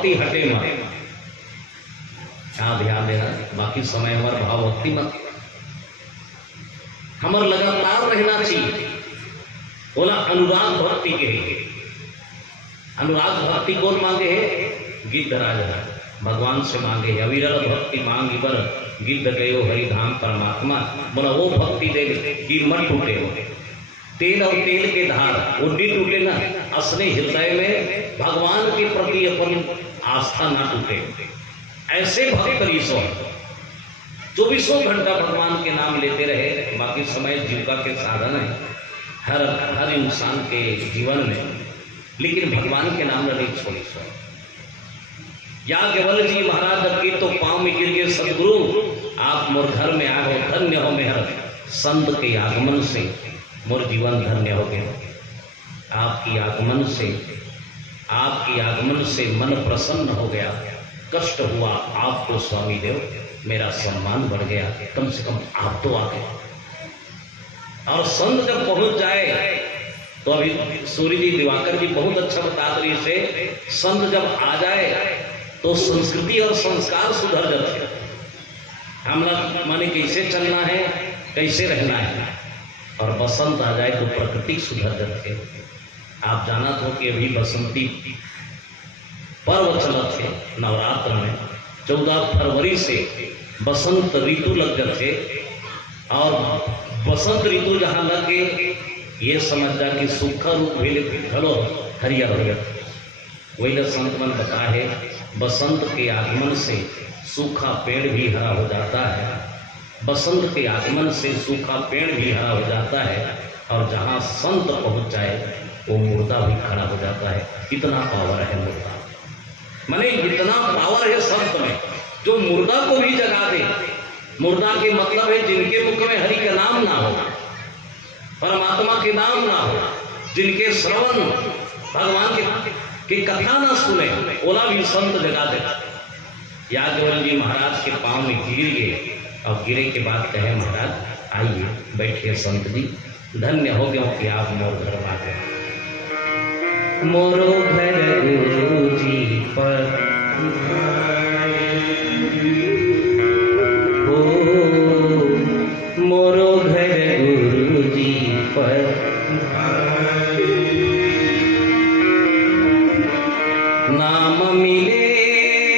भक्ति हटे मत। क्या ध्यान देना, बाकी समय हमारा भाव भक्ति मत, हमार लगातार रहना चाहिए। बोला अनुराग भक्ति के है। अनुराग भक्ति कौन मांगे है? गिद्धराज भगवान से मांगे है। अविरल भक्ति मांगी बर गिद्ध गयो हरिधाम परमात्मा। बोला वो भक्ति दे कि मत टूटे हो, तेल और तेल के धार वो नहीं टूटे ना, असली हृदय में भगवान के प्रति अपन आस्था ना टूटे। ऐसे भक्त ईश्वर 24 घंटा भगवान के नाम लेते रहे। बाकी समय जीविका के साधन है हर इंसान के जीवन में, लेकिन भगवान के नाम नहीं छोड़ी। याज्ञवल्क्य जी महाराज की तो पांव में गिर गए, सदगुरु आप मोर घर में आ गए, धन्य हो मेहर संत के आगमन से मोर जीवन धन्य हो गया। आपकी आगमन से मन प्रसन्न हो गया, कष्ट हुआ आपको स्वामी देव, मेरा सम्मान बढ़ गया, कम से कम आप तो आ गए। और संत जब पहुंच जाए तो अभी सूर्य जी दिवाकर जी बहुत अच्छा बता रही से, संत जब आ जाए तो संस्कृति और संस्कार सुधर जाते। हमरा माने कैसे चलना है, कैसे रहना है। और बसंत आ जाए तो प्रकृति सुधर जाते। आप जाना तो कि अभी बसंती पर्व चला थे नवरात्र में, 14 फरवरी से बसंत ऋतु लग जाते। और बसंत ऋतु जहाँ लगे ये समझ जा कि सूखा रूप भलो हरियर हो जाता। वही संत मन बता है, बसंत के आगमन से सूखा पेड़ भी हरा हो जाता है। बसंत के आगमन से सूखा पेड़ भी हरा हो जाता है। और जहाँ संत पहुँच जाए वो मुर्दा भी खड़ा हो जाता है। इतना पावर है मुर्दा, माने इतना पावर है संत में जो मुर्दा को भी जगा दे। मुर्दा के मतलब है जिनके मुख में हरि का नाम ना हो, परमात्मा के नाम ना हो, जिनके श्रवण भगवान के कथा ना सुने, ओला भी संत जगा दे। याज्ञवल्क्य जी महाराज के पांव में गिर गए और गिरे के बाद कहे, महाराज आइए बैठिए संत जी, धन्य हो गया कि आप मोर घर आ गए। मोरो घर गुरु जी पर मोरो घर गुरु जी पर नाम मिले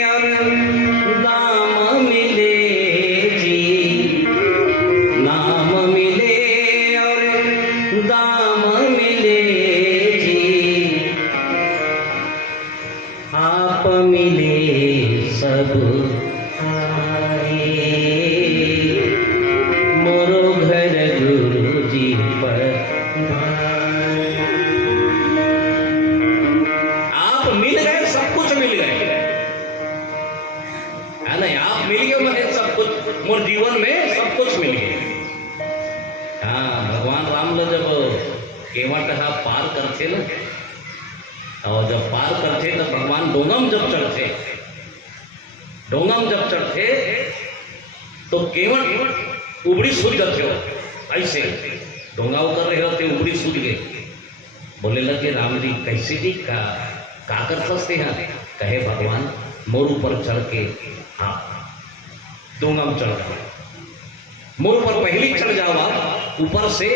और दाम मिले जी, नाम मिले और दाम मिले जी, आप मिले सब मोरो घर गुरु जी पर। आप मिल गए, सब कुछ मिल गए, है ना? आप मिल गए मैंने सब कुछ, मोर जीवन में सब कुछ मिल गए। हाँ, भगवान राम ने जब केवट पार करते ना, और जब पार करते तो भगवान डोंगम जब चढ़ते तो केवट उबड़ी सूझ जाते हो, ऐसे डोंगा उतर रहे होते, उबड़ी सूझ गए। बोले लगे राम जी कैसे जी का कर फंसते हैं? कहे भगवान मोर ऊपर चढ़ के आप डोंगम चढ़ गए, मोर पर पहले चढ़ जाओ, ऊपर से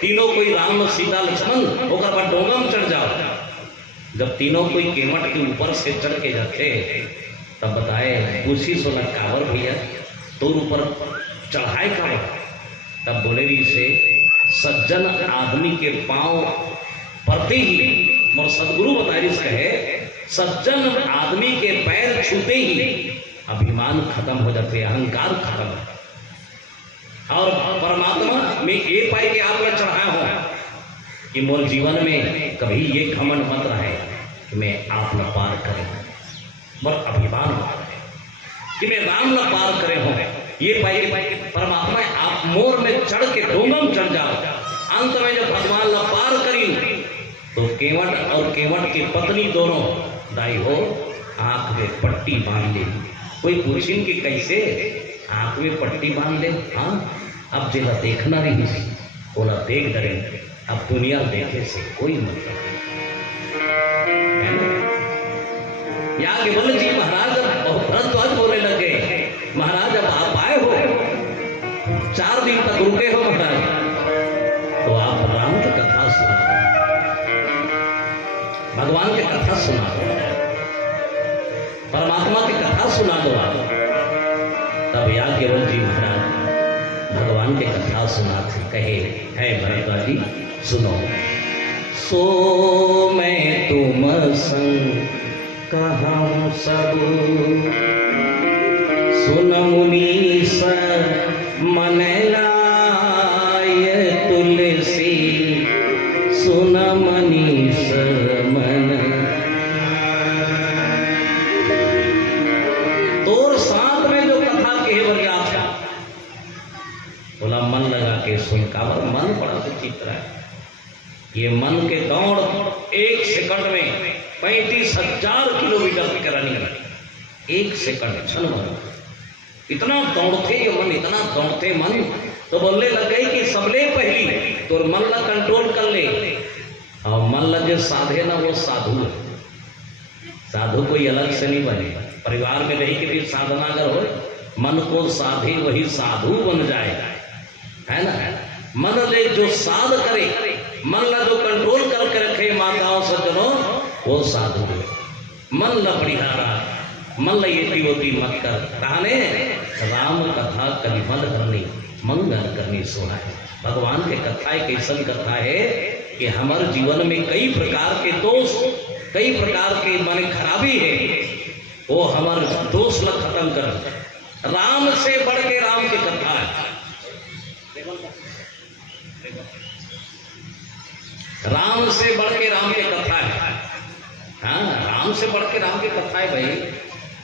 तीनों कोई राम सीता लक्ष्मण होकर बाद डोंगम चढ़ जाओ। जब तीनों कोई केवट के ऊपर से चढ़ के जाते तब बताए पूछी सोना कावर भैया तो ऊपर चढ़ाए का। तब बोले भी से सज्जन आदमी के पांव पड़ते ही, मोर सदगुरु बताए कहे सज्जन आदमी के पैर छूते ही अभिमान खत्म हो जाते, अहंकार खत्म हो। और परमात्मा में ये पाई के आप में चढ़ाया हो कि मोर जीवन में कभी ये घमंड मत रहे कि मैं आप न पार करें, मोर अभिमान मत रहे कि मैं राम न पार करे हो। ये पाई परमात्मा आप मोर में चढ़ के डोंगम चढ़ जाओ। अंत में जब भगवान न पार करी तो केवट और केवट की पत्नी दोनों दाई हो आंख में पट्टी बांध ले। कोई पूछिन कि कैसे आंख में पट्टी बांध ले? हाँ, अब जिला देखना नहीं सी, बोला देख डरे, अब दुनिया देखे से कोई मतलब है ना। याज्ञवल्क्य जी महाराज भरद्वाज बोलने लगे, महाराज अब आप आए हो, 4 दिन तक रुके हो महाराज, तो आप राम की कथा सुना, भगवान की कथा सुना दो, परमात्मा की कथा सुना दो आप। तब याज्ञवल्क्य जी महाराज भगवान की कथा सुनाते, कहे है भरद्वाज जी सुनो। सो मैं तुम संग कहूँ सब, सुन मुनीस मन लाय तुलसी, सुन मनीष मन। तोर साथ में जो कथा केवल था, बोला मन लगा के सुन का। मन बड़ा विचित्र है, ये मन के दौड़ 1 सेकंड में 35,000 किलोमीटर की रनिंग है, 1 सेकंड क्षण भर इतना दौड़ते ये मन, इतना दौड़ते मन, तो बोलने लग गई कि सबले पहली तो मन ला कंट्रोल कर ले। और मन ला जो साधे ना वो साधु है, साधु कोई अलग से नहीं बने। परिवार में रही कि भी साधना अगर हो, मन को साधे वही साधु बन जाएगा, है ना। मन ले जो साध करे, मन ला जो कंट्रोल करके रखे माताओं सज्जनों, वो साधु है। मन ला बढ़िया, मन ला ये होती मत कर, कहने राम कथा कलिमल करनी मंगल करनी सोना है। भगवान के कथा एक ऐसा कथा है कि हमारे जीवन में कई प्रकार के दोष, कई प्रकार के माने खराबी है, वो हमारे दोष ला खत्म कर। राम से बढ़ के राम की कथा है, राम से बढ़ के राम की कथा है। हाँ, राम से बढ़ के राम की कथा है भाई।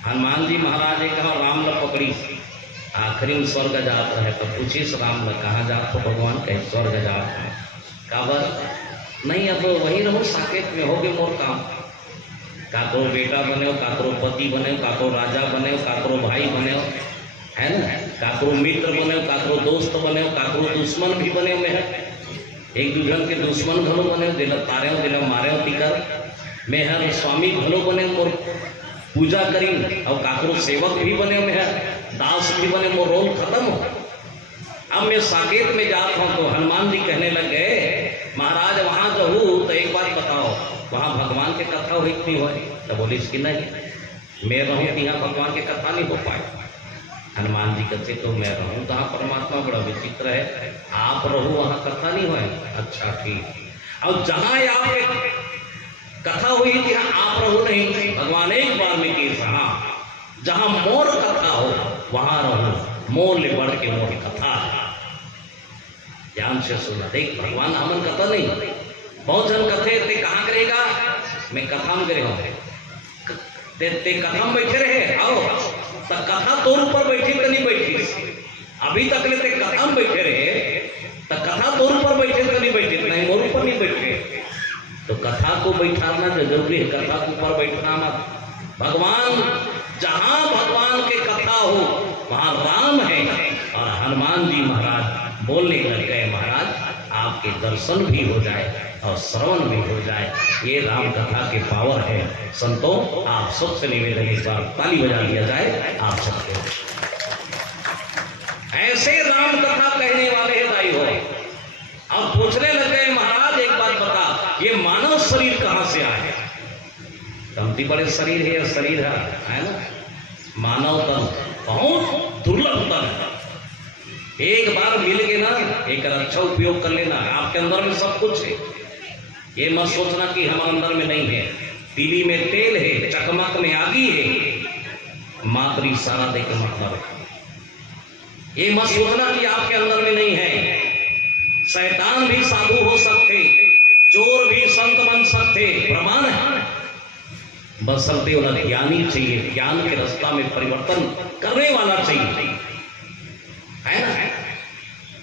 हनुमान जी महाराज ने कहा राम ल पकड़ी, आखिरी में स्वर्ग जात है, तो पूछिस राम ल कहाँ जात हो, भगवान कहे स्वर्ग जात है। काबर नहीं, अब वही रहो साकेत में, होगे मोर काम। काकरो बेटा बने, काकरो पति बने, काकरो राजा बने, काकरो भाई बने, है ना, काकरो मित्र बने, काकरो दोस्त बने, काकरो दुश्मन भी बने में है। एक दूसरे के दुश्मन घलो बने, दिल तारे दिल मारे टिकर में हर स्वामी घलो बने, मोर पूजा करी, और काकरो सेवक भी बने में है, दास भी बने, मोर रोल खत्म हो। अब मैं साकेत में जाता हूँ तो हनुमान जी कहने लग गए, महाराज वहां जो हूँ तो एक बात बताओ, वहां भगवान की कथा हुई नहीं हो? तो बोले इसकी नहीं, मैं रहूँ तो यहाँ भगवान की कथा नहीं हो पाए। हनुमान जी कहते तो मैं रहूँ तो परमात्मा बड़ा विचित्र है, आप रहो वहां कथा नहीं हुए। अच्छा ठीक, और जहां आप कथा हुई थी आप रहो नहीं, भगवान एक बार में की हाँ, जहां मोर कथा हो वहां रहो, मोर ले बढ़ के मोर कथा। ध्यान से सुना, देख भगवान हमन कथा नहीं, बहुत जन कथे ते कहाँ करेगा, मैं कथा में करे ते कथा में बैठे रहे, आओ तो कथा तोर ऊपर बैठी तो नहीं बैठी, अभी तक ले ते कथा में बैठे रहे, तो कथा तोर ऊपर बैठे तो नहीं बैठे, नहीं मोर ऊपर नहीं बैठे। तो कथा को बैठाना जो जरूरी है, कथा के ऊपर बैठना मत। भगवान जहां भगवान के कथा हो वहां राम है। और हनुमान जी महाराज बोलने लग गए, महाराज आपके दर्शन भी हो जाए और श्रवण भी हो जाए, ये राम कथा के पावर है। संतों आप सबसे निवेदन, इस बार ताली बजा दिया जाए आप सबके। ऐसे राम कथा कहने वाले दाई हो। अब पूछने लग गए, महाराज एक बात बता, ये मानव शरीर कहां से आया? कमती बड़े शरीर है, शरीर है ना, मानव तन बहुत दुर्लभ तन है, एक बार मिल के ना एक अच्छा उपयोग कर लेना। आपके अंदर में सब कुछ है, ये मत सोचना कि हमारे अंदर में नहीं है। तीली में तेल है, चकमक में आगी है, मात्र इशारा देकर मतलब है। ये मत सोचना कि आपके अंदर में नहीं है। शैतान भी साधु हो सकते, चोर भी संत बन सकते, प्रमाण है। बसंते वाला ज्ञानी चाहिए, ज्ञान के रास्ता में परिवर्तन करने वाला चाहिए, है ना।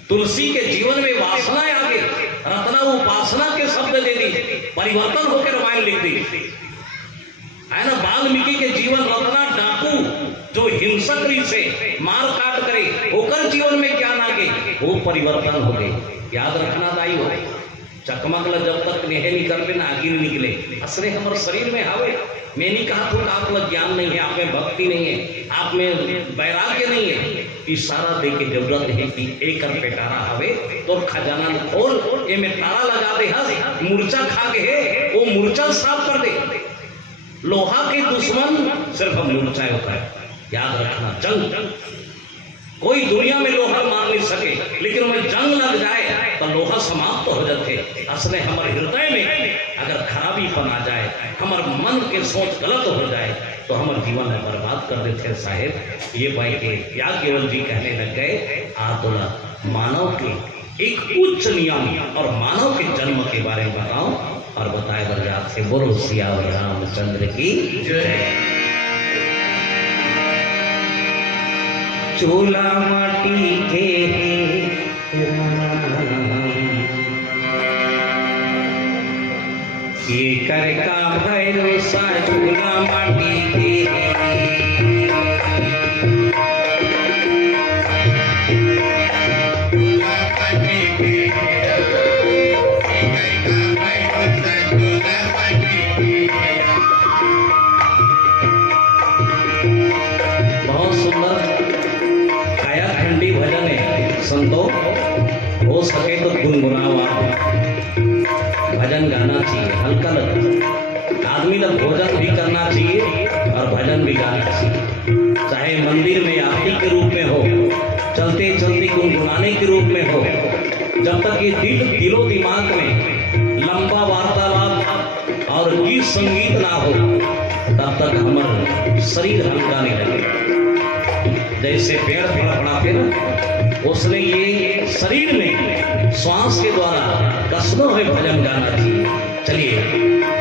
तुलसी के जीवन में वासना आ गई, रत्ना उपासना के शब्द दे दी, परिवर्तन होकर रामायण लिख दी, है ना। वाल्मीकि के जीवन रत्ना डाकू जो हिंसक से मार काट करे, होकर जीवन में ज्ञान आ गए, वो परिवर्तन हो गए। याद रखना दाई हो, चकमक ला जब तक नेहे निकल पे ना आगे नहीं निकले असरे हमारे शरीर में हावे। मैं नहीं कहा तो आप लोग ज्ञान नहीं है, आप में भक्ति नहीं है, आप में वैराग्य नहीं है। इशारा दे के जरूरत है कि एक कर पे तारा हावे तो खजाना खोल ए में तारा लगा दे, हंस मूर्छा खा के है वो मूर्छा साफ कर दे। लोहा के दुश्मन सिर्फ मूर्छा होता है, याद रखना। जंग कोई दुनिया में लोहा मार नहीं सके, लेकिन वह जंग लग जाए तो लोहा समाप्त हो जाते। असले हमारे हृदय में अगर खराबीपन आ जाए, हमारे मन के सोच गलत हो जाए तो हमारे जीवन में बर्बाद कर देते साहेब। ये भाई के याज्ञवल्क्य जी कहने लग गए, आतुला मानव के एक उच्च नियम और मानव के जन्म के बारे में बताओ। और बताए बरजात से बोलो सियावर रामचंद्र की जय। चूल्हा माटी के ये कर का भरोसा, चूल्हा माटी के संतो हो सके तो गुनगुनाओ, भजन गाना चाहिए, हल्का लगता आदमी का भोजन भी करना चाहिए और भजन भी गाना चाहिए। चाहे मंदिर में आरती के रूप में हो, चलते चलते गुनगुनाने के रूप में हो, जब तक ये दिलो दिमाग में लंबा वार्तालाप और गीत संगीत ना हो तब तक हमारा शरीर हल्का नहीं लगेगा। जैसे पेड़ फड़फड़ाते ना, उसने ये शरीर में श्वास के द्वारा कसमों में भजन गाना चाहिए। चलिए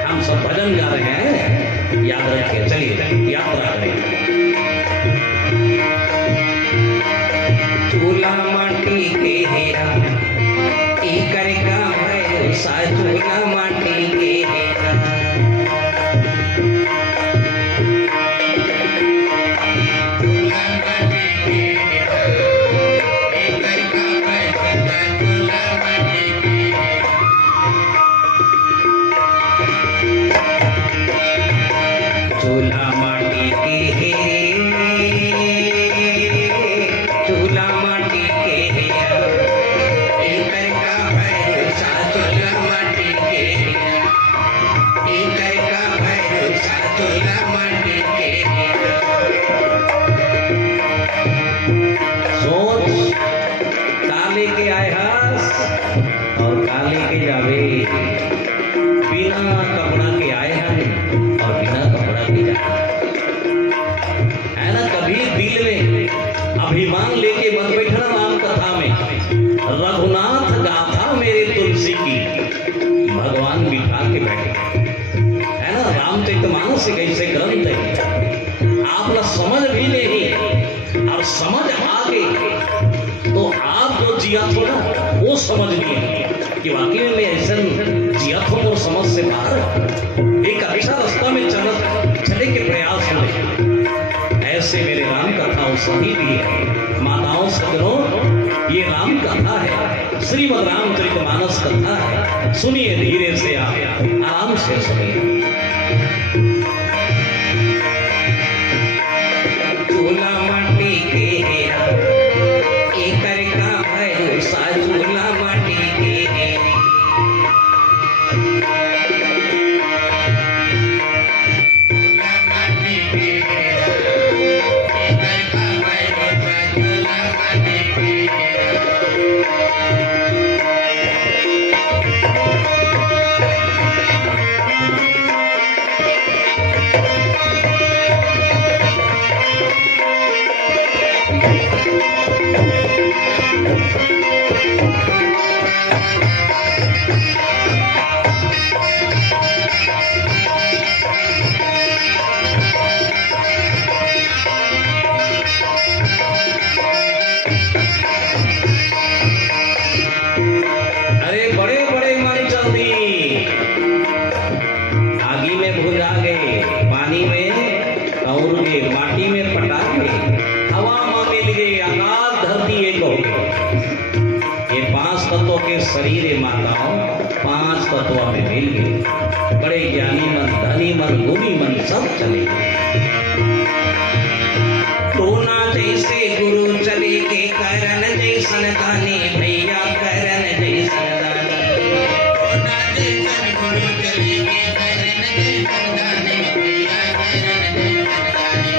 हम सब भजन गा रहे हैं, याद रखिए। चलिए यात्रा करें। चूल्हा माटी के हेरा इकर का भरोसा, चूल्हा माटी के हेरा अभिमान लेके मत बैठना राम कथा में। रघुनाथ गाथा मेरे तुलसी की, भगवान बिठा के बैठे है ना। रामचरितमानस एक ऐसे ग्रंथ है, आप ना समझ भी नहीं और समझ आ गए तो आप जो जिया थो ना वो समझ लिए कि वाकई में मैं ऐसा जिया थो और समझ से बाहर एक अच्छा रास्ता में चले के प्रयास हुए। ऐसे मेरे राम कथा सभी भी है। माताओं सज्जनों, ये राम कथा है, श्रीमद् रामचरितमानस कथा है। सुनिए धीरे से, आप आराम से सुनिए। चूल्हा माटी के हेरा एकर का भरोसा, चूल्हा माटी के शरीर माताओं पांच तत्व में मिल गए। बड़े ज्ञानी मन, धनी मन, गुणी मन सब चले गए। टोना जैसे गुरु चले के करन जैसन दानी भैया, करन जैसन दानी। टोना जैसन गुरु चले के करन जैसन दानी भैया, करन जैसन दानी।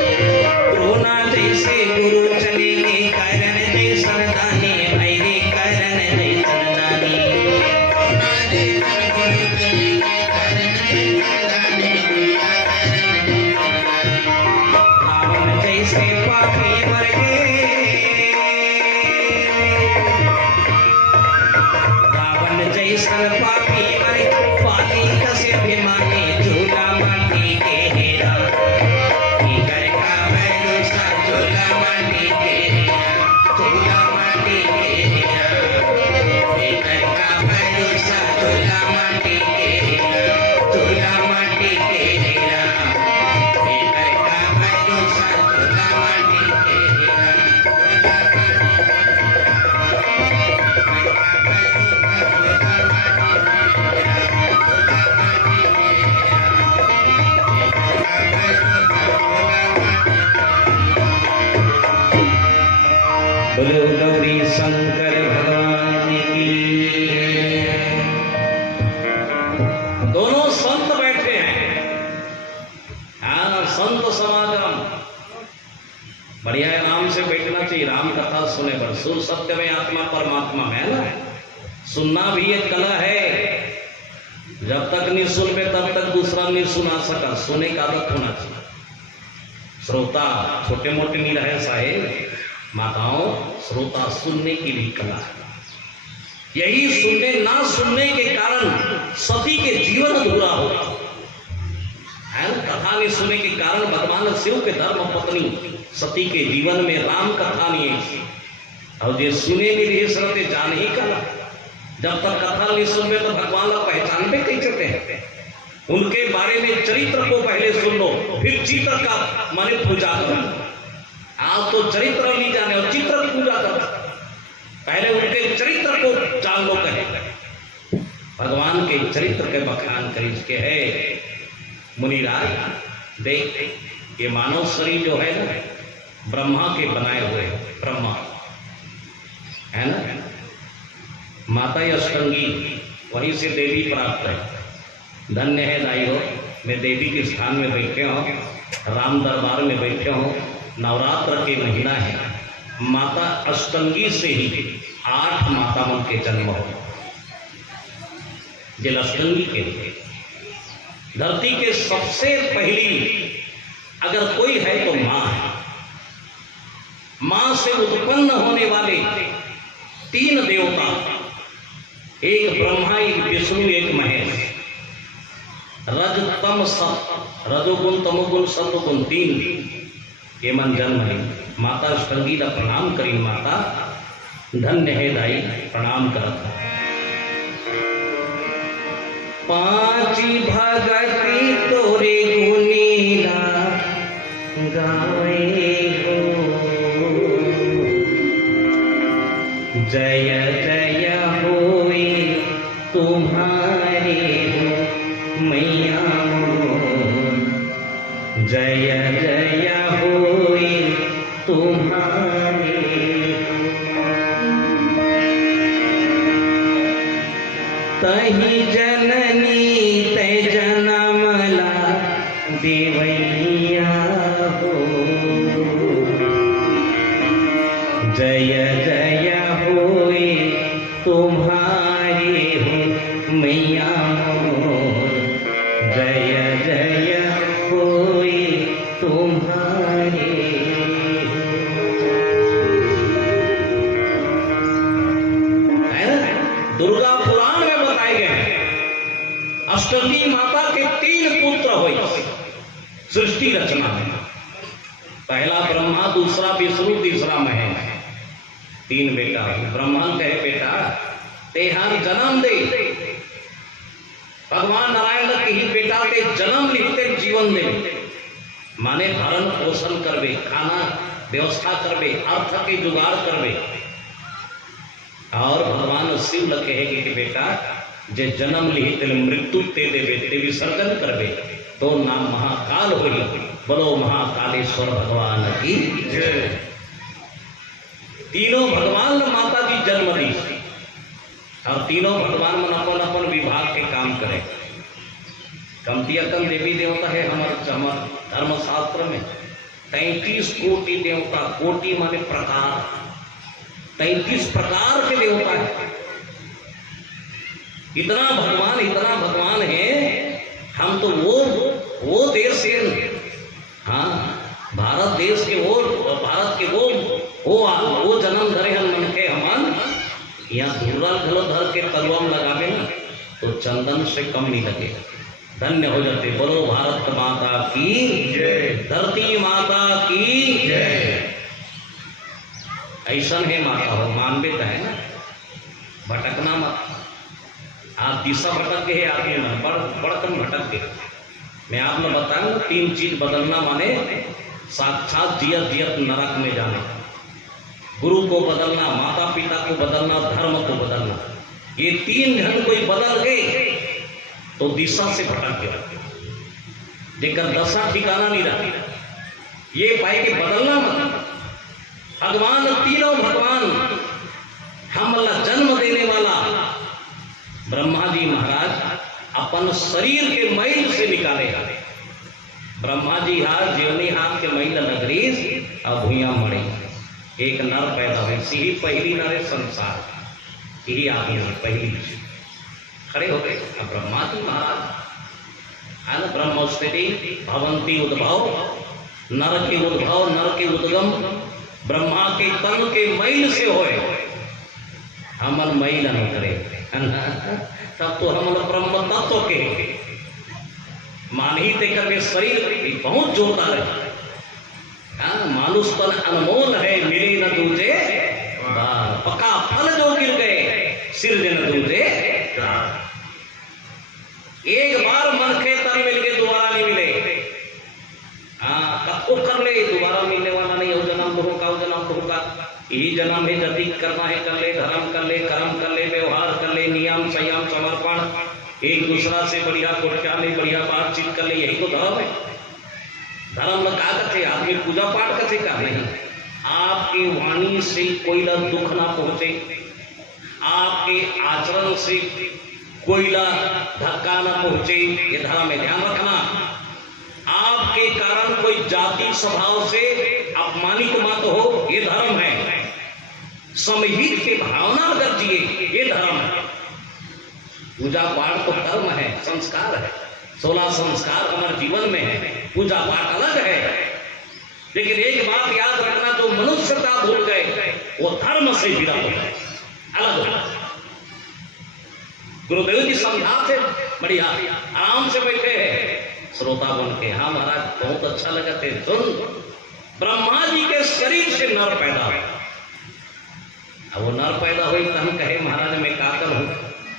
टोना जैसे गुरु चले के करन जैसन दानी भैया, करन जैसन दानी। टोना जैसन गुरु चले के करन जैसन दानी भैया, करन जैसन दानी। रावण जैसे पापी मर गए, रावण जैसन पापी मर गए। पानी कसे भिमानी झूला माटी के हेरा, घर का भरोसा झूला माटी के हेरा, झूला माटी के हेरा। घर का भरोसा झूला माटी के हेरा, झूला माटी के हेरा। घर का भरोसा झूला माटी के हेरा, झूला बोलो गौरी शंकर भगवान की। दोनों संत बैठे हैं। हाँ, संत समागम बढ़िया है, राम से बैठना चाहिए। राम कथा सुने पर सुर सत्य में आत्मा परमात्मा में है ना। सुनना भी एक कला है। जब तक नहीं सुन पे तब तक दूसरा नहीं सुना सका। सुने का आदत होना चाहिए। श्रोता छोटे मोटे नहीं रहे साहेब, माताओं, श्रोता सुनने की भी कला है। यही सुनने ना सुनने के कारण सती के जीवन अधूरा होता है। कथा नहीं सुनने के कारण भगवान शिव के धर्म पत्नी सती के जीवन में राम कथा नहीं है। और ये सुने नहीं रही श्रोते जान ही कला। जब तक कथा नहीं सुनते तो भगवान को पहचान में कई चलते हैं। उनके बारे में चरित्र को पहले सुन लो, फिर चित्र का माने पूजा करो। आप तो चरित्र नहीं जाने और चित्र पूजा करो। पहले उनके चरित्र को जान लो। कहे भगवान के चरित्र के बखान कर इसके है। मुनिराज देख, ये मानव शरीर जो है ना, ब्रह्मा के बनाए हुए, ब्रह्मा है ना। माता अष्टंगी, वहीं से देवी प्राप्त है। धन्य है दाइयों, मैं देवी के स्थान में बैठे हूँ, राम दरबार में बैठे हूँ। नवरात्र के महीना है। माता अष्टंगी से ही 8 माता मन के जन्म हो। जल अष्टंगी के लिए धरती के सबसे पहली अगर कोई है तो माँ है। माँ से उत्पन्न होने वाले 3 देवता, एक ब्रह्मा, एक विष्णु, एक महेश। रज तम सत, रजोगुण तमोगुण सत्वगुण 3 ये मन जन्म है। माता अष्टंगी का प्रणाम करी। माता धन्य है दाई, प्रणाम करता। 5 भगति तोरे गुनीला गावे हो। जय जय होए तुम्हारे हो मैया मोर। जय जय होए तुम्हारे। तही जननी तै जनमला देवैया हो। जय जय होए तुम्हारे हो मैया मोर। जय जय होए तुम्हारे। दुर्गा पुराण में बताए गए हैं, अष्टमी माता के 3 पुत्र हुए सृष्टि रचना में। पहला ब्रह्मा, दूसरा विष्णु, तीसरा महेश। 3 बेटा। ब्रह्मा कहे बेटा तेहार जन्म दे। भगवान नारायण के ही बेटा के जन्म लिखते जीवन दे, माने भरण पोषण करवे, खाना व्यवस्था करवे, अर्थ के जुगाड़ करवे। और भगवान शिव कहेगी कि बेटा जे जन्म लिहि तिल मृत्यु ते देवे ते विसर्जन करवे तो नाम महाकाल होई। बोलो महाकालेश्वर भगवान की जय। तीनों भगवान माता जी जन्म दी और तीनों भगवान मन अपन अपन विभाग के काम करे। कमतियतन देवी देवता है हमारे धर्मशास्त्र में 33 कोटि देवता। कोटि माने प्रकार, 33 प्रकार के देवता है। इतना भगवान है। हम तो वो देश से, हाँ भारत देश के भारत के वो जन्म धरे हम मन के हमान यहाँ धूरा घलो धर के तलवाम लगावे ना तो चंदन से कम नहीं लगे, धन्य हो जाते। बोलो भारत माता की जय, धरती माता की जय। ऐसा है माता हो मानवे तो है ना, भटकना मत। आप दिशा भटक के है आदमी मन बड़ कम भटक के। मैं आपने बताया 3 चीज बदलना माने साक्षात जियत नरक में जाने। गुरु को बदलना, माता पिता को बदलना, धर्म को बदलना। ये 3 जन कोई बदल गए तो दिशा से भटक गया, जेकर दशा ठिकाना नहीं रहा। ये पाए के बदलना मत। भगवान तीनों भगवान हमला जन्म देने वाला ब्रह्मा जी महाराज अपन शरीर के मैल से निकालेगा। ब्रह्मा जी हाथ जीवनी हाथ के मैल नगरीस अब भूया मरे। एक नर पैदा हुई, सी पहली नर संसार यही आप पहली खड़े हो गए। अब ब्रह्मा जी महाराज है ना, ब्रह्मस्थिति भवंती उद्भव, नर के उद्भव नर के उद्गम ब्रह्मा के तन के मैल से होए। हमन मैल न करे तब तो हम ब्रह्म तत्व के मानही ते करके शरीर बहुत जोता रहे। मानुष तन अनमोल है, मिले न दूजे पका फल जो गिर गए सिरजन दूजे। एक बार मन के तन मिल गए दोबारा नहीं मिले। तब को कर ले, दोबारा मिलने वाला नहीं। हो जन्म दुखों का, जन्म दुखों का यही जन्म है। जल्दी करना है कर ले, धर्म कर ले, कर्म कर ले, व्यवहार कर ले, नियम संयम समर्पण, एक दूसरा से बढ़िया कुर्चा ले, बढ़िया बातचीत कर ले, यही तो धर्म है। धर्म में कहा करते आदमी पूजा पाठ करते का नहीं। आपकी वाणी से कोई ला दुख ना पहुंचे, आपके आचरण से कोई ला धक्का ना पहुंचे, ये धर्म में ध्यान रखना। आपके कारण कोई जाति स्वभाव से अपमानित मत हो, ये धर्म है। समहित के भावना अगर जिए, ये धर्म है। पूजा पाठ तो धर्म है, संस्कार है। 16 संस्कार हमारे जीवन में है। पूजा पाठ अलग है, लेकिन एक बात याद रखना, जो मनुष्यता भूल गए वो धर्म से विदा हो गए, अलग हो। गुरुदेव जी समझाते बढ़िया आराम से बैठे हैं श्रोता बन के। हाँ महाराज बहुत अच्छा लगा थे। सुन, ब्रह्मा जी के शरीर से नर पैदा हुआ। अब वो नर पैदा हुई तो हम कहे महाराज मैं काकल हूं,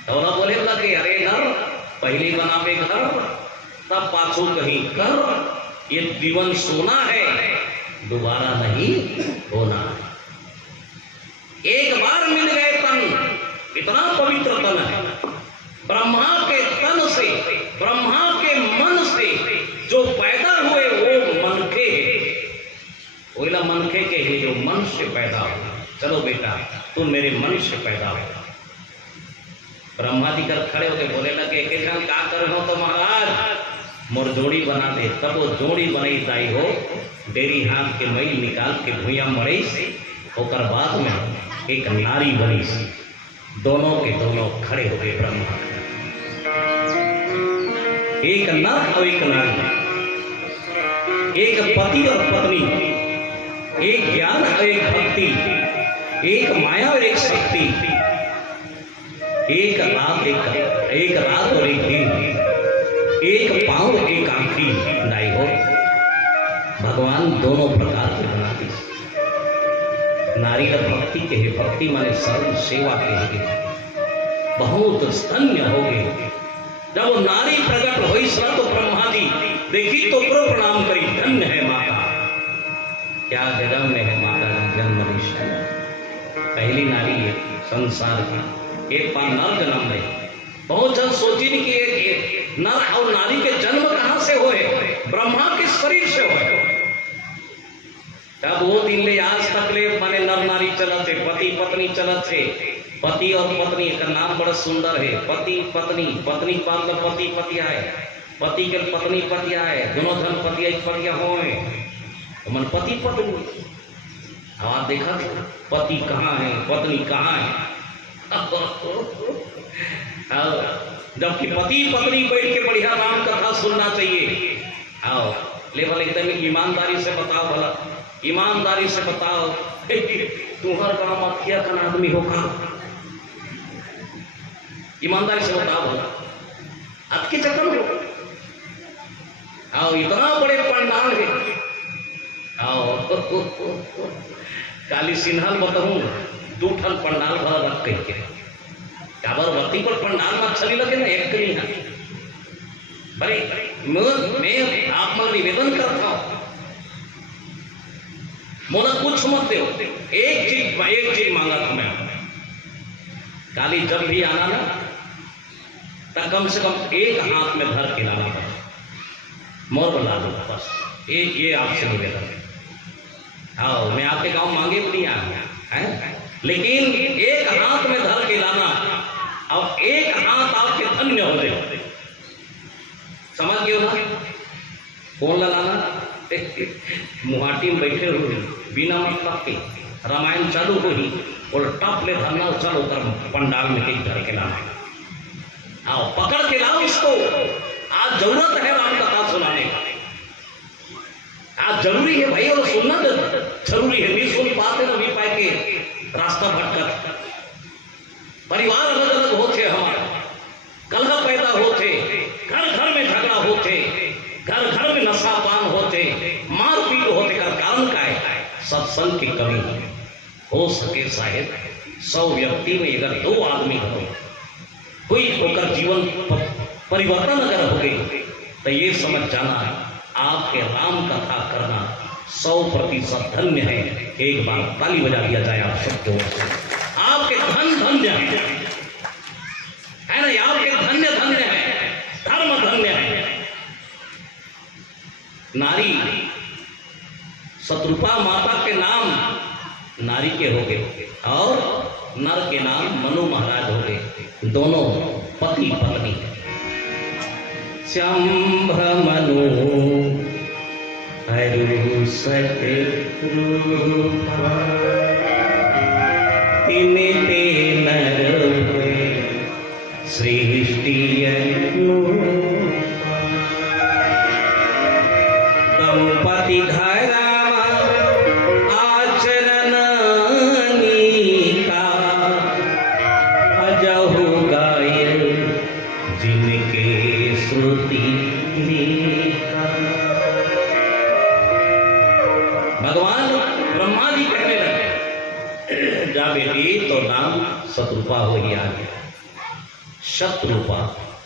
तो ना बोले कि अरे नर पहली बनावे घर तब पाछू कहीं कर, ये जीवन सोना है दोबारा नहीं होना। एक बार मिल गए तन, इतना पवित्र तन है। ब्रह्मा के तन से, ब्रह्मा के मन से जो पैदा हुए वो मनखे है। ओला मनखे के ही जो मन से पैदा हुआ। चलो बेटा तुम मेरे मन से पैदा हुआ। ब्रह्मा जी कर खड़े होके बोले लगे कि क्या कर हो तो महाराज मोर जोड़ी बना दे। तब वो जोड़ी बनाई ताई हो, डेरी हाथ के मैल निकाल के भूया मरे से होकर बाद में एक नारी बनी सी। दोनों के दोनों खड़े हो गए ब्रह्मा, एक नर और एक नारी, एक पति और पत्नी, एक ज्ञान और एक भक्ति, एक माया और एक शक्ति, एक रात और एक दिन, एक पांव एक आंखी नाई हो। भगवान दोनों प्रकार के बनाती। नारी का भक्ति के है, भक्ति माने सर्व सेवा के है। बहुत धन्य हो गए जब वो नारी प्रकट हुई सर तो ब्रह्मा जी देखी तो पूरा प्रणाम करी। धन्य है माता, क्या जन्म में है माता जी जन्म निश्चय। पहली नारी है संसार की, एक बार नर जन्म ले बहुत जन सोचिन कि नर और नारी के जन्म कहां से होए, ब्रह्मा के शरीर से होए। तब वो दिन ले आज तक ले माने नर नारी चलत है, पति पत्नी चलत है। पति और पत्नी का नाम बड़ा सुंदर है, पति पत्नी, पत्नी पाल पति पतिया है, पति के पत्नी पतिया है, दोनों धन पतिया पतिया हो मन पति पत्नी। आप देखा पति कहाँ है, पत्नी कहाँ है। जबकि पति पत्नी बैठ के बढ़िया राम कथा सुनना चाहिए। आओ लेवल एकदम ईमानदारी से बताओ, भला ईमानदारी से बताओ तुम्हारा गाँव मखिया का आदमी होगा, ईमानदारी से बताओ भला आपके चक्कर में। आओ इतना बड़े पंडाल है, आओ काली सिन्हा बताऊं 2 ठन पंडाल भर रख के काबर वर्ती पर पंडाल में अच्छा नहीं लगे ना, एक नहीं है। अरे मैं आप मन निवेदन करता हूं, मोला कुछ मत दो, एक चीज मांगा था मैं, काली जब भी आना ना तब कम से कम एक हाथ में धर के लाना था, मोर बना दो बस, एक ये आपसे निवेदन है। आओ मैं आपके गांव मांगे भी नहीं आया है, लेकिन एक हाथ में धर के लाना और एक हाथ आपके धन्य हो जाए, समझ गए ना। कौन लाना मुहाटी में बैठे हुए बिना मतलब के रामायण चालू हो ही और टप ले धरना चलो कर पंडाल में कहीं धर के लाना। आओ पकड़ के लाओ इसको, आज जरूरत है राम कथा सुनाने का, आज जरूरी है भाई, और सुनना जरूरी है। नहीं सुन पाते ना, नहीं पाए के रास्ता भटकर परिवार अलग अलग होते, हमारे कलह पैदा होते, घर घर में झगड़ा होते, घर घर में नशा पान होते, मारपीट होते का कारण क्या है? सत्संग की कमी हो सके साहेब 100 व्यक्ति में अगर 2 आदमी हो कोई होकर जीवन परिवर्तन अगर हो गई तो ये समझ जाना है आपके राम कथा करना 100% धन्य है। एक बार ताली बजा दिया जाए आप सबको, आपके धन धन्य है ना, आपके धन्य धन्य है, धर्म धन्य है। नारी शत्रुपा माता के नाम नारी के हो गए और नर के नाम मनु महाराज हो गए, दोनों पति पत्नी। शंभ मनु हरु सतरूपा तिने ते नर सृष्टि दंपति धरा आचरण नीता अजहु गाय जिनके श्रुति नीता। भगवान ब्रह्मा जी कहने लगे जा बेटी तो नाम शत्रुपा हो गया। शत्रुपा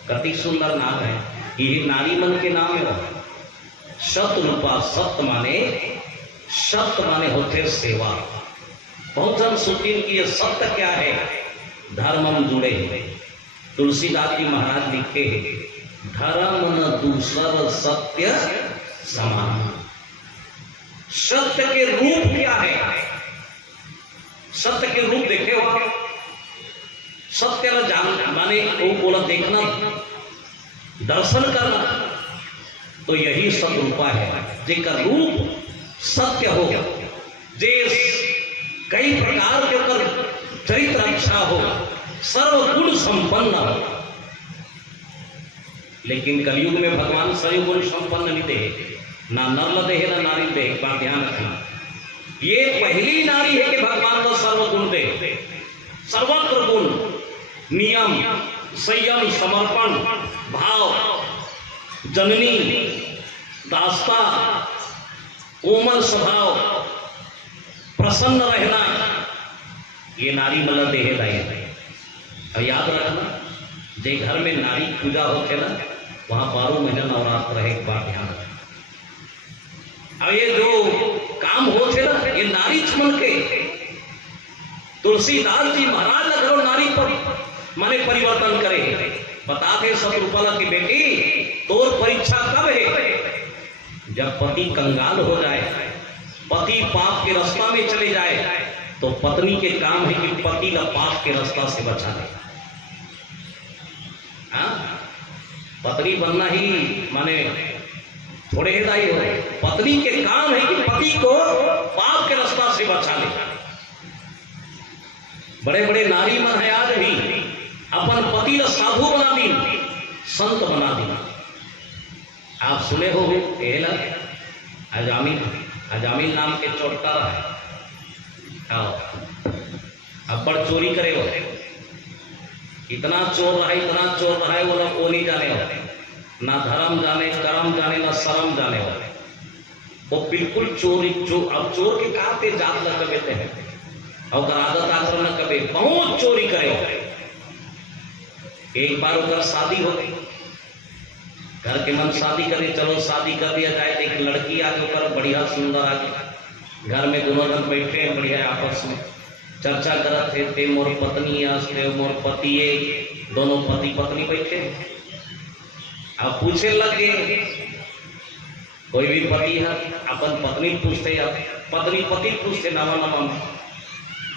कति सुंदर नाम है, ये नारी मन के नाम है। शत्रुपा सत्य माने होते सेवा। बहुत जन सोचें कि ये सत्य क्या है, धर्मम जुड़े हुए। तुलसीदास जी महाराज लिखे धर्म न दूसर सत्य समान। सत्य के रूप क्या है? सत्य के रूप देखे हो, सत्य न जान माने वो बोला देखना, दर्शन करना, तो यही सत्रूपा है जिनका रूप सत्य हो, जे कई प्रकार के ऊपर चरित्र अच्छा हो, सर्वगुण संपन्न हो। लेकिन कलयुग में भगवान सर्वगुण संपन्न नहीं दे, ना नर दे ना नारी दे। बात ध्यान रखना, ये पहली नारी है कि भगवान को सर्वगुण दे, सर्वत्र गुण, नियम, संयम, समर्पण भाव, जननी, दास्ता, कोमल स्वभाव, प्रसन्न रहना, ये नारी मतलब देहदायी है। और याद रखना, जे घर में नारी पूजा होते ना वहां 12 महीने नवरात्र रहे। एक बार ध्यान रखना। अब ये जो काम होते ना ये नारी चमन के, तुलसीदास जी महाराज अगर नारी पर माने परिवर्तन करे बता दे शत्रुपाला की बेटी, तोर परीक्षा कब है? जब पति कंगाल हो जाए, पति पाप के रास्ता में चले जाए, तो पत्नी के काम है कि पति का पाप के रास्ता से बचा ले। हाँ, पत्नी बनना ही माने थोड़े हिदाई हो। पत्नी के काम है कि पति को पाप के रास्ता से बचा ले। बड़े बड़े नारी मन है आज भी अपन पति का साधु बना दी, संत बना दी। आप सुने हो अजामिल नाम के चोटका है, अब्बड़ चोरी करे हो, इतना चोर रहा है वो लोग को नहीं जाने हो, ना धर्म जाने, कर्म जाने, ना शर्म जाने हो। वो बिल्कुल अब चोर के कहते जात न कबेते हैं और आदत आचरण न कबे, बहुत चोरी करे हो। एक बार उधर शादी हो गई, घर के मन शादी करे, चलो शादी कर दिया जाए। एक लड़की आगे ऊपर बढ़िया सुंदर आगे, घर में दोनों जन बैठे हैं बढ़िया, आपस में चर्चा करते थे, मोर पत्नी है, मोर पति है, दोनों पति पत्नी बैठे। अब पूछे लगे, कोई भी पति है अपन पत्नी पूछते, पत्नी पति पूछते, नामा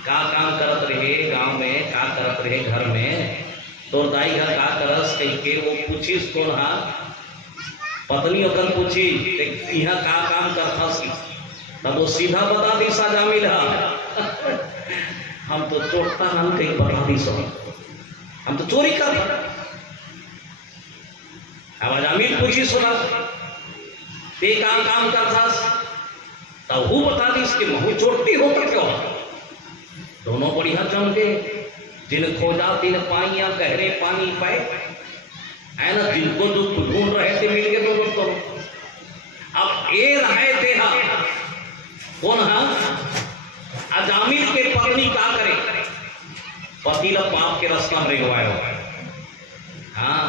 का काम करत रहे गांव में, का करत रहे घर में, तो दाई घर का करस कह के वो पूछी कौन हा, पत्नी ओकर पूछी यहाँ का काम करता सी, तब वो सीधा बता दी सा जामिल हा हम तो चोटता हम कहीं बता दी सो, हम तो चोरी कर। अब जामिल पूछी सुना ते काम करता, तब वो बता दी इसके महू चोटती हो तो क्यों। दोनों बढ़िया जम गए, जिन खोजा तिन पाइया गहरे पानी पाए, है ना, जिनको जो ढूंढ रहे थे मिल गए दोनों तो। अब ये रहे थे कौन हा, अजामिल के पत्नी का करे, पति ला पाप के रास्ता में रेगवाए हो। हाँ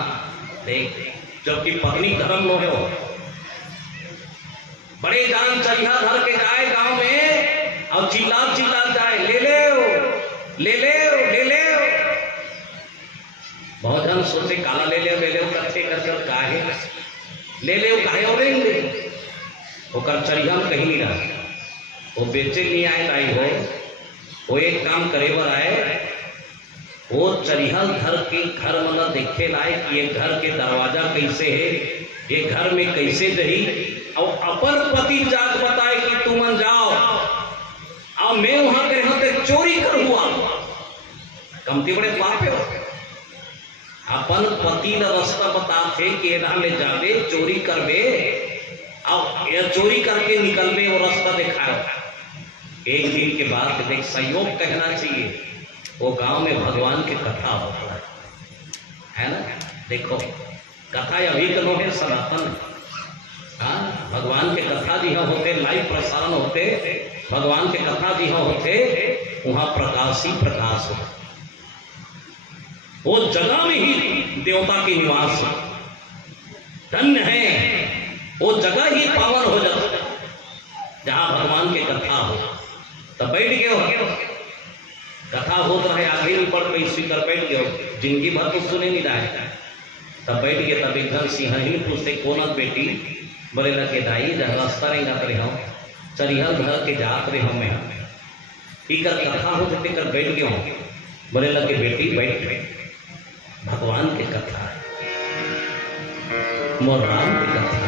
देख, जबकि पत्नी धर्म नो है, बड़े जान चलिया धर के जाए गांव में और चिल्ला जाए, ले ले बहुत जन सोचे काला ले ले करते कर काहे ले ले काहे और ओकर चरिया में कहीं नहीं रहा, वो बेचे नहीं आए लाई हो, वो एक काम करे बर आए, वो चरिहल घर मतलब देखे लाए कि ये घर के दरवाजा कैसे है, ये घर में कैसे रही, और अपन पति जात बताए कि तुम जाओ और मैं वहां गए होते चोरी कर हुआ, कमती बड़े बाप है। अपन पति न रास्ता बताते कि एना ले जावे चोरी करवे, अब ये चोरी करके निकलवे वो रास्ता दिखाओ। एक दिन के बाद देख संयोग कहना चाहिए, वो गांव में भगवान की कथा होता है ना, देखो कथा अभी करो है सनातन। हाँ, भगवान के कथा जी होते, लाइव प्रसारण होते, भगवान के कथा जी होते, वहां प्रकाश ही प्रकाश हो, वो जगह में ही देवता के निवास है, धन्य है वो जगह ही पावन हो जाता जहां भगवान के कथा हो। तब बैठ गए हो, कथा होत रहे, आगे ऊपर पैसी कर बैठ गए, जिंदगी भर तो सुने नहीं रहा। तब बैठ गए, तब एकदम सिंहनी पूछते कोनक बेटी, बोले लगे दाई जहाँ रास्ता नहीं जाते रहे हो, चरिहल घर के जात रहे हो, मैं इकर कथा हो जाते कर बैठ गए हो। बोले लगे बेटी बैठ, भगवान की कथा है, मोर राम की कथा